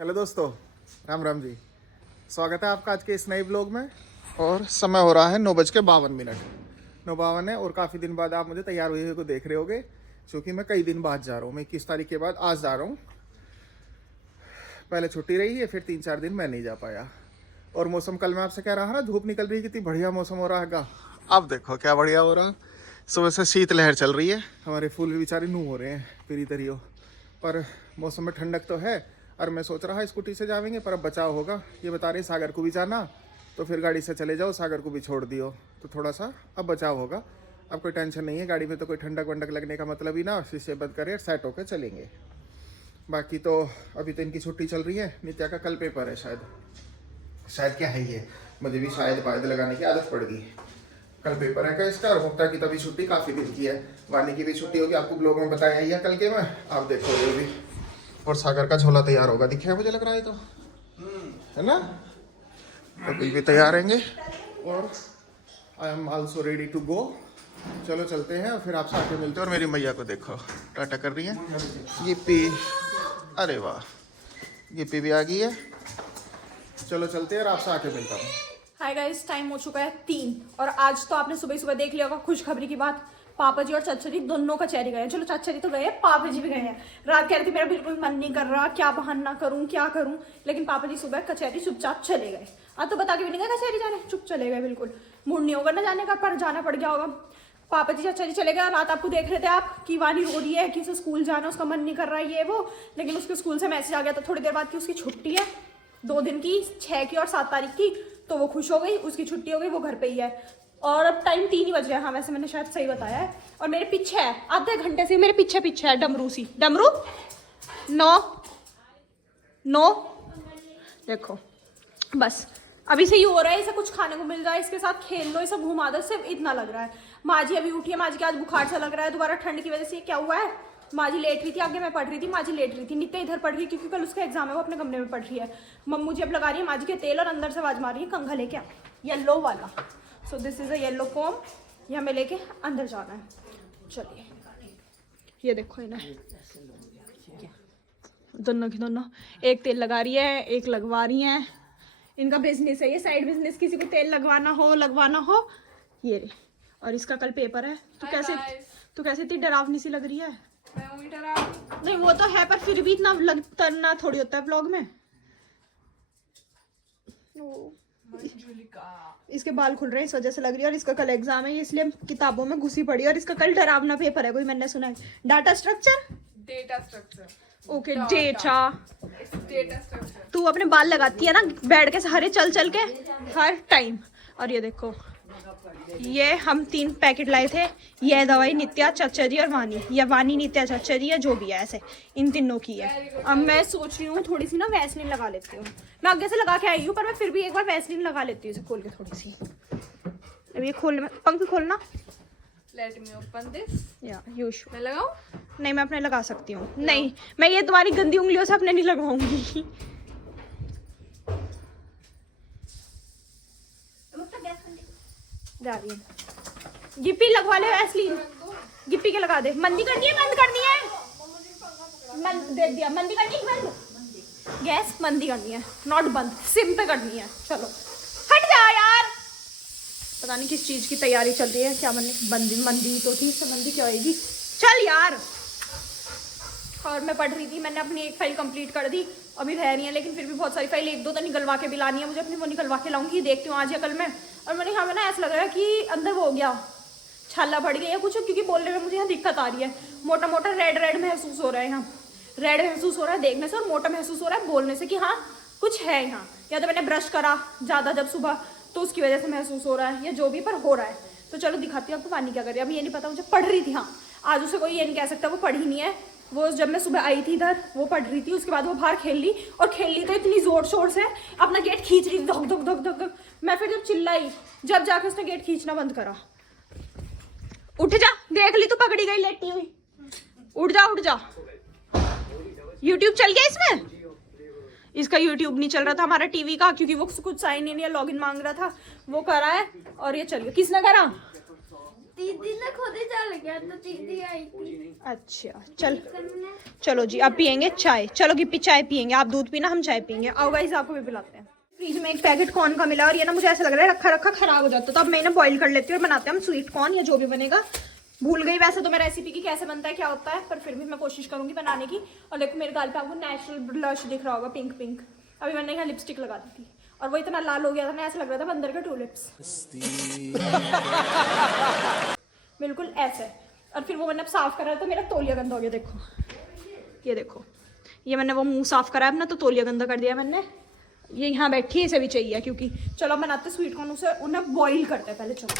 Hello दोस्तों, राम राम जी। स्वागत है आपका आज के इस नए ब्लॉग में। और समय हो रहा है 9:52। 9:52 है और काफ़ी दिन बाद आप मुझे तैयार हुए हुए को देख रहे होगे, क्योंकि मैं कई दिन बाद जा रहा हूँ। मैं 21 तारीख के बाद आज जा रहा हूँ। पहले छुट्टी रही है, फिर 3-4 दिन मैं नहीं जा पाया। और मौसम कल मैं आपसे कह रहा ना, धूप निकल रही है, कितनी बढ़िया मौसम हो रहा है। अब देखो क्या बढ़िया हो रहा। सुबह से शीतलहर चल रही है, हमारे फूल भी बेचारे नू हो रहे हैं पीरी तरियो। पर मौसम में ठंडक तो है। और मैं सोच रहा स्कूटी से जाएंगे, पर अब बचाव होगा। ये बता रहे सागर को भी जाना, तो फिर गाड़ी से चले जाओ, सागर को भी छोड़ दियो, तो थोड़ा सा अब बचाव होगा। अब कोई टेंशन नहीं है, गाड़ी में तो कोई ठंडक वंडक लगने का मतलब ही ना। शीशे बंद करे सेट होकर चलेंगे। बाकी तो अभी तो इनकी छुट्टी चल रही है। नित्या का कल पेपर है शायद क्या है ये, मुझे भी शायद पायद लगाने की आदत पड़ गई। कल पेपर है क्या इसका। और मुक्ता की तभी छुट्टी काफ़ी दिन की है। वानी की भी छुट्टी होगी, आपको ब्लॉग में बताया ही है कल के में, आप देखो ये भी। और सागर का झोला तैयार होगा, दिखे मुझे लग रहा है, तो है ना। तो बिल भी तैयार रहेंगे और I am also ready to go. चलो चलते हैं और फिर आपसे आके मिलते हैं। और मेरी मैया को देखो टाटा कर रही है। गिप्पी, अरे वाह, गिप्पी भी आ गई है। चलो चलते हैं और आपसे आके मिलता हूँ। हाय गाइस, टाइम हो चुका है 3 और आज तो आपने सुबह सुबह देख लिया होगा खुशखबरी की बात। पापा जी और चाचा जी दोनों कचहरी गए हैं। चलो चाचा जी तो गए, पापा जी भी गए हैं। रात कह रही थी मेरा बिल्कुल मन नहीं कर रहा, क्या बहाना करूं क्या करूं, लेकिन पापा जी सुबह कचहरी चुपचाप चले गए। आज तो बता के भी नहीं गए कचहरी जाने, चुप चले गए, बिल्कुल मूड नहीं होगा ना जाने का, पर जाना पड़ गया होगा। पापा जी चाचा जी चले गए। रात आपको देख रहे थे आप कि वानी रो रही है कि उसे स्कूल जाना, उसका मन नहीं कर रहा है ये वो, लेकिन उसके स्कूल से मैसेज आ गया था थोड़ी देर बाद कि उसकी छुट्टी है 2 दिन की, 6 की और 7 तारीख की। तो वो खुश हो गई, उसकी छुट्टी हो गई, वो घर पे ही है। और अब टाइम 3 ही बज रहा है। हाँ वैसे मैंने शायद सही बताया है। और मेरे पीछे है, आधे घंटे से मेरे पीछे पीछे है डमरू सी। डमरू नो देखो, बस अभी से ही हो रहा है। इसे कुछ खाने को मिल जाए, इसके साथ खेल लो, इसे घुमा दो, सिर्फ इतना लग रहा है। माँ जी अभी उठी है, माँ जी का आज बुखार सा लग रहा है दोबारा ठंड की वजह से। क्या हुआ है, माँ जी लेट रही थी, आगे मैं पढ़ रही थी, माँ जी लेट रही थी। नित्या इधर पढ़ रही है क्योंकि कल उसका एग्जाम है, वो अपने कमरे में पढ़ रही है। मम्मू जी अब लगा रही है माँ जी के तेल और अंदर से आवाज मार रही है कंघा लेके आ, येलो वाला। So this is a yellow form, ये हमें लेके अंदर जाना है। चलिए ये देखो इन्हें दोनों की दोनों एक तेल लगा रही है, एक लगवा रही है। इनका बिजनेस है ये, साइड बिजनेस। किसी को तेल लगवाना हो ये रे। और इसका कल पेपर है। तू कैसे इतनी डरावनी सी लग रही है। नहीं वो तो है, पर फिर भी इतना लगना थोड़ी होता है ब्लॉग में। इसके बाल खुल रहे हैं इस वजह से लग रही है। और इसका कल एग्जाम है, इसलिए किताबों में घुसी पड़ी है। और इसका कल डरावना पेपर है कोई, मैंने सुना है। Data structure okay, data structure. तू अपने बाल लगाती है ना बैठ के सहारे, चल चल के हर टाइम। और ये देखो, ये हम 3 पैकेट लाए थे। ये दवाई नित्या, चाचा जी और वानी, या वानी नित्या चाचा जी, या जो भी है, ऐसे इन तीनों की है। अब मैं सोच रही हूँ थोड़ी सी ना वैसलीन लगा लेती हूँ। मैं आगे से लगा के आई हूँ, पर मैं फिर भी एक बार वैसलीन लगा लेती हूँ इसे खोल के थोड़ी सी। अब ये खोल, पंख खोलना। Let me open this. या यूश मैं लगाऊं? नहीं, मैं अपने लगा सकती हूँ। नहीं, मैं ये तुम्हारी गंदी उंगलियों से अपने नहीं लगवाऊंगी। जा रही है। गिप्पी लगवा ले वैसलीन, गिप्पी के लगा दे। मंदी करनी है, बंद करनी है, दे दिया। मंदी करनी है, बंद गैस, मंदी करनी है, नॉट बंद, सिम पे करनी है। चलो हट जा यार, पता नहीं किस चीज की तैयारी चल रही है। क्या बनने मंदी तो ठीक से, मंदी क्या होगी, चल यार। और मैं पढ़ रही थी, मैंने अपनी एक फाइल कंप्लीट कर दी, अभी रह रही है, लेकिन फिर भी बहुत सारी फाइल 1-2 तो निकलवा के भी लानी है मुझे अपनी। वो निकलवा के लाऊंगी, देखती हूँ आज या कल में। और मैंने हमें ना ऐसा लग रहा है कि अंदर वो हो गया, छाला बढ़ गया या कुछ, क्योंकि बोलने में मुझे यहाँ दिक्कत आ रही है। मोटा मोटा रेड महसूस हो रहा है, यहाँ रेड महसूस हो रहा है देखने से, और मोटा महसूस हो रहा है बोलने से कि हाँ कुछ है यहाँ। या तो मैंने ब्रश करा ज़्यादा जब सुबह, तो उसकी वजह से महसूस हो रहा है, या जो भी पर हो रहा है। तो चलो दिखाती हूँ आपको वानी क्या कर रही है। अभी ये नहीं पता मुझे, पढ़ रही थी। हाँ आज उसे कोई ये नहीं कह सकता वो पढ़ी नहीं है। वो जब मैं सुबह आई थी इधर वो पढ़ रही थी, उसके बाद वो बाहर खेल ली, और खेल ली तो इतनी जोर शोर से अपना गेट खींच रही थी, धक धक धक धक धक। मैं फिर जब चिल्लाई, जब जाके उसने गेट खींचना बंद करा। उठ जा, देख ली तू पकड़ी गई लेटी हुई, उठ जा। यूट्यूब चल गया इसमें। इसका यूट्यूब नहीं चल रहा था हमारा टीवी का, क्योंकि वो कुछ साइन इन या लॉगिन मांग रहा था, वो करा है। और ये चलिए, किसने करा, दीदी ने खुद ही चल गया तो दीदी आई थी अच्छा चलो जी, अब पियेंगे चाय। चलो गिप्पी चाय पियेंगे, आप दूध पीना, हम चाय पियेंगे। आओ गाइस, आपको भी पिलाते हैं। फ्रीज में एक पैकेट कॉर्न का मिला और ये ना मुझे ऐसा लग रहा है रखा रखा खराब हो जाता, तो अब मैं ना बॉईल कर लेती हूँ और बनाते हैं हम स्वीट कॉर्न या जो भी बनेगा। भूल गई वैसे तो मैं रेसिपी की कैसे बनता है क्या होता है, पर फिर भी मैं कोशिश करूंगी बनाने की। और देखो मेरे गाल पे आपको नेचुरल ब्लश दिख रहा होगा, पिंक पिंक। अभी मैंने यहाँ लिपस्टिक लगा दी थी और वो इतना लाल हो गया था ना, ऐसा लग रहा था बंदर के टूलिप्स। बिल्कुल ऐसे। और फिर वो मैंने अब साफ करा तो मेरा तौलिया गंदा हो गया। देखो ये देखो, ये मैंने वो मुंह साफ करा है अपना, तो तौलिया गंदा कर दिया मैंने। ये यहाँ बैठी है, इसे भी चाहिए क्योंकि चलो बनाते स्वीट कॉर्न, उसे उन्हें बॉईल करते हैं पहले। चलो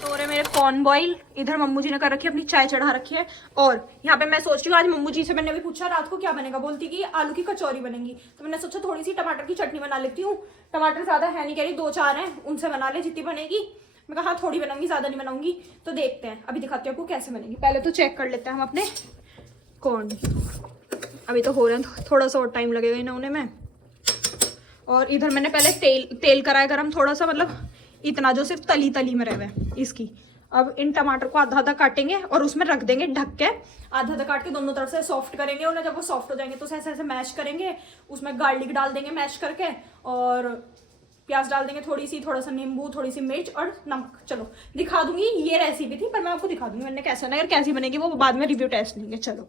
तो हो रहे मेरे कॉर्न बॉईल। इधर मम्मू जी ने कर रखी है अपनी चाय चढ़ा रखी है। और यहाँ पे मैं सोच रही हूँ, आज मम्मू जी से मैंने भी पूछा रात को क्या बनेगा, बोलती कि आलू की कचौरी बनेगी। तो मैंने सोचा थोड़ी सी टमाटर की चटनी बना लेती हूँ। टमाटर ज़्यादा है नहीं, कह रही 2-4 हैं, उनसे बना ले जितनी बनेगी। मैं कहा हाँ थोड़ी बनाऊंगी, ज़्यादा नहीं बनाऊंगी। तो देखते हैं, अभी दिखाती हूँ आपको कैसे बनेगी। पहले तो चेक कर लेते हैं हम अपने कॉर्न। अभी तो हो रहे हैं, थोड़ा सा और टाइम लगेगा इन्हें होने में। और इधर मैंने पहले तेल कराया गरम थोड़ा सा, मतलब इतना जो सिर्फ तली तली में रहे इसकी। अब इन टमाटर को आधा आधा काटेंगे और उसमें रख देंगे ढक के। आधा आधा काट के दोनों तरफ से सॉफ्ट करेंगे उन्हें। जब वो सॉफ्ट हो जाएंगे तो ऐसे ऐसे मैश करेंगे। उसमें गार्लिक डाल देंगे मैश करके, और प्याज डाल देंगे थोड़ी सी, थोड़ा सा नींबू, थोड़ी सी मिर्च और नमक। चलो दिखा दूंगी, ये रेसिपी थी पर मैं आपको दिखा दूंगी मैंने कैसे बनाई और कैसी बनेगी वो बाद में रिव्यू टेस्ट लेंगे। चलो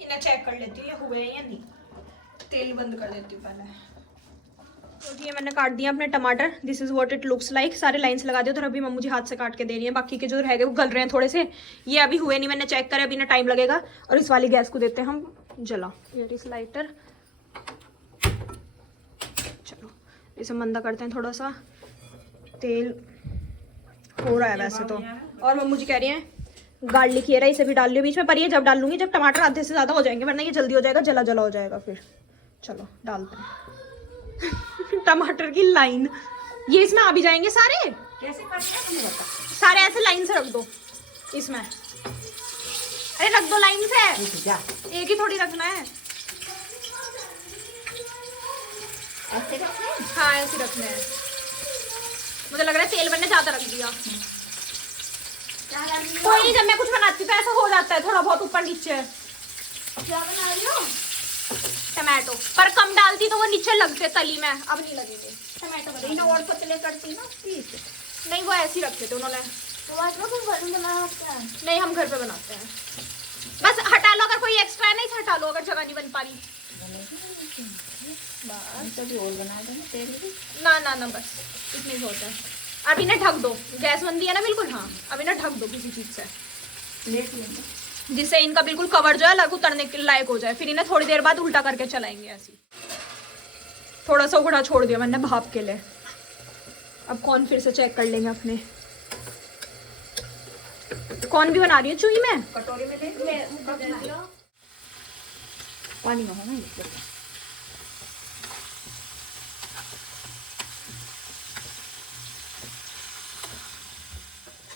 इन्हें चेक कर लेती हूँ ये हुए या नहीं। तेल बंद कर देती हूँ पहले। तो ये मैंने काट दिया अपने टमाटर। This is what it looks like. सारे लाइंस लगा दिए। तो अभी मम्मू जी हाथ से काट के दे रही है, बाकी के जो रह गए वो गल रहे हैं थोड़े से। ये अभी हुए नहीं, मैंने चेक करा, अभी ना टाइम लगेगा। और इस वाली गैस को देते हैं हम जला। ये इस लाइटर, चलो इसे मंदा करते हैं थोड़ा सा। तेल हो रहा है वैसे तो। और मम्मू जी कह रही हैं गार्लिक ये रहा, इसे भी डाल लियो बीच में, पर ये जब डाल लूंगी जब टमाटर आधे से ज़्यादा हो जाएंगे, वरना ये जल्दी हो जाएगा, जला जला हो जाएगा फिर। चलो डालते हैं टमाटर की लाइन। ये इसमें आ भी जाएंगे सारे, कैसे करते हैं तुम्हें बता। सारे ऐसे लाइन से रख दो इसमें। अरे रख दो लाइन से, जा एक ही थोड़ी रखना है। ऐसे करते हैं। हाँ ऐसे रखने हैं। मुझे लग रहा है तेल मैंने ज्यादा रख दिया। क्या डाल रही हो? कोई नहीं, जब मैं कुछ बनाती हूँ तो ऐसा हो जाता है थोड़ा बहुत ऊपर नीचे। क्या बना रही हो? टमाटो पर कम डालती तो वो नीचे लगते तली में, अब नहीं लगेंगे। टमाटो बना इन्हें और पतले करती ना प्लीज। नहीं, वो ऐसे ही रखते थे उन्होंने। तो आज वो तुम घर में बनाते हैं? नहीं हम घर पे बनाते हैं। बस हटा लो, अगर कोई एक्स्ट्रा है नहीं तो हटा लो, अगर जगह नहीं बन पा रही। बस तो भी और बना देना तेल भी। ना ना ना, बस इतनी बहुत है। अब इन्हें ढक दो, गैस बंदी है ना बिल्कुल। हाँ अब इन्हें ढक दो किसी चीज से, प्लेट लेंगे जिससे इनका बिल्कुल कवर जो है अलग उतरने के लायक हो जाए। फिर इन्हें थोड़ी देर बाद उल्टा करके चलाएंगे ऐसी। थोड़ा सा उगड़ा छोड़ दिया मैंने भाप के लिए। अब कौन फिर से चेक कर लेंगे अपने। कौन भी बना रही है चुई में। कटोरी में ले पानी में होना ये।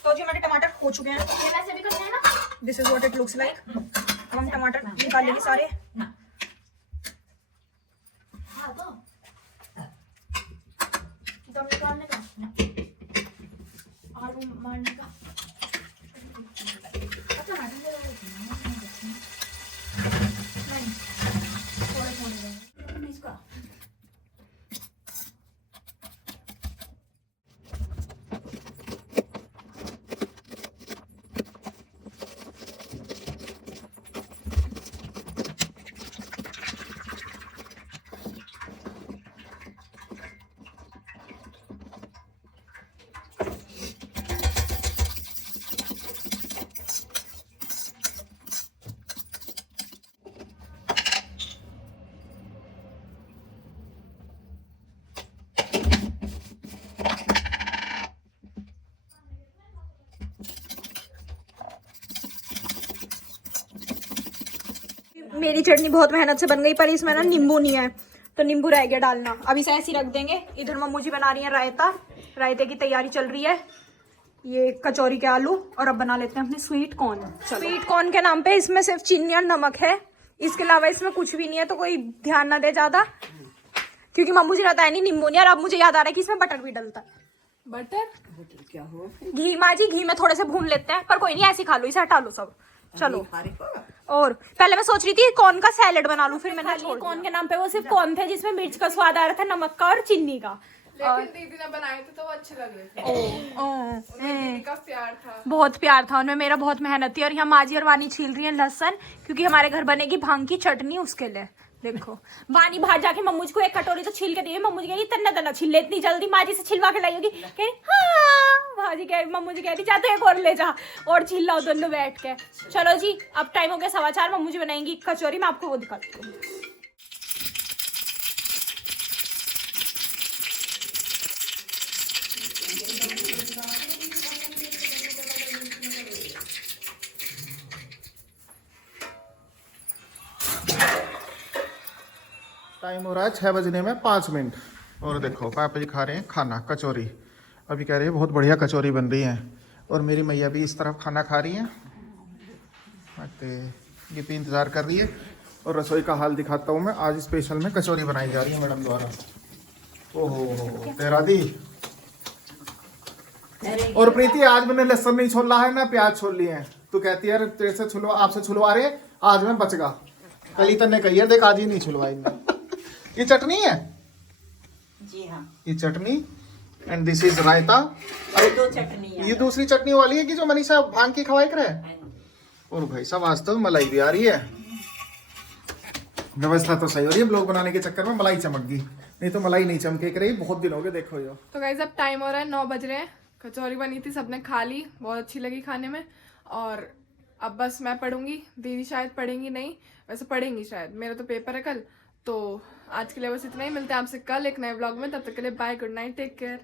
तो जी हमारे टमाटर हो चुके हैं। ये वैसे भी करते हैं ना। This is what it looks like. अब हम टमाटर निकाल लेंगे सारे। ना हाँ तो दम निकालने का ना। आलू मारने का। अच्छा टमाटर ले नहीं थोड़े थोड़े इसका। मेरी चटनी बहुत मेहनत से बन गई, पर इसमें ना नींबू नहीं है तो नींबू रह गया डालना। अब इसे ऐसे ही रख देंगे। इधर मम्मू जी बना रही हैं रायता। रायते की तैयारी चल रही है। ये कचौरी के आलू, और अब बना लेते हैं अपने स्वीट कॉर्न। स्वीट कॉर्न के नाम पे इसमें सिर्फ चीनी और नमक है, इसके अलावा इसमें कुछ भी नहीं है, तो कोई ध्यान ना दे ज्यादा, क्योंकि मम्मू जी रहता है नहीं नींबू नहीं। और अब मुझे याद आ रहा है कि इसमें बटर भी डलता है। बटर क्या हो घी माँ जी, घी में थोड़े से भून लेते हैं, पर कोई नहीं, ऐसे खा लो, इसे हटा लो सब। चलो, और पहले मैं सोच रही थी कॉर्न का सैलेड बना लूं, फिर मैंने छोड़ कॉर्न के नाम पे वो सिर्फ कॉर्न थे जिसमें मिर्च का स्वाद आ रहा था, नमक का और चीनी का। लेकिन दीदी ने बनाए थे तो वो अच्छे लग रहे थे। उनमें दीदी का प्यार था, बहुत प्यार था उनमें, मेरा बहुत मेहनत थी। और यहाँ माजी और वानी छील रही है लहसन, क्योंकि हमारे घर बनेगी भांग की चटनी, उसके लिए। देखो वानी बाहर जाके मम्मू जी को एक कटोरी तो छील के दी, मम्मू जी कह रही तन्ना तन्ना छील ले, इतनी जल्दी माजी से छिलवा के लाई होगी। कह रही हाँ, माजी कह रही, मम्मू जी कह रही जा तो एक और ले जा और छील लाओ दोनों बैठ के। चलो जी, अब टाइम हो गया 4:15, मम्मू जी बनाएंगी कचौरी, मैं आपको वो दिखाती हूँ। टाइम हो रहा है 6 बजने में 5 मिनट। और देखो पापा जी खा रहे हैं खाना, कचौरी। अभी कह रहे हैं बहुत बढ़िया कचौरी बन रही है। और मेरी मैया भी इस तरफ खाना खा रही हैं, ये भी इंतज़ार कर रही है। और रसोई का हाल दिखाता हूँ मैं। आज स्पेशल में कचौरी बनाई जा रही है मैडम द्वारा। ओहो तेरा दी। और प्रीति आज मैंने लहसुन नहीं छोला है ना प्याज छोल लिए हैं। तू कहती है तेरे से छुलवा, आपसे छुलवा रहे, आज मैं बच गया। कल ही तन्ने कही है, देख आज ही नहीं छुलवाई। ये चटनी है जी हाँ, ये चटनी, एंड दिस इज रायता। ये 2 चटनी है। ये दूसरी चटनी वाली है कि जो मनीषा भांग की खवाई करे। और भाई साहब आज तो मलाई भी आ रही है। व्यवस्था तो सही हो रही है, ब्लॉग बनाने के चक्कर में मलाई चमक गई, नहीं तो मलाई नहीं चमके रही। बहुत दिन हो गए देखो यो। तो गाइस अब टाइम हो रहा है 9 बज रहे हैं। कचौरी बनी थी, सबने खा ली, बहुत अच्छी लगी खाने में। और अब बस मैं पढ़ूंगी, दीदी शायद पढ़ेंगी नहीं, वैसे पढ़ेंगी शायद, मेरा तो पेपर है कल। तो आज के लिए बस इतना ही, मिलते हैं आपसे कल एक नए व्लॉग में। तब तक के लिए bye, good night, take care.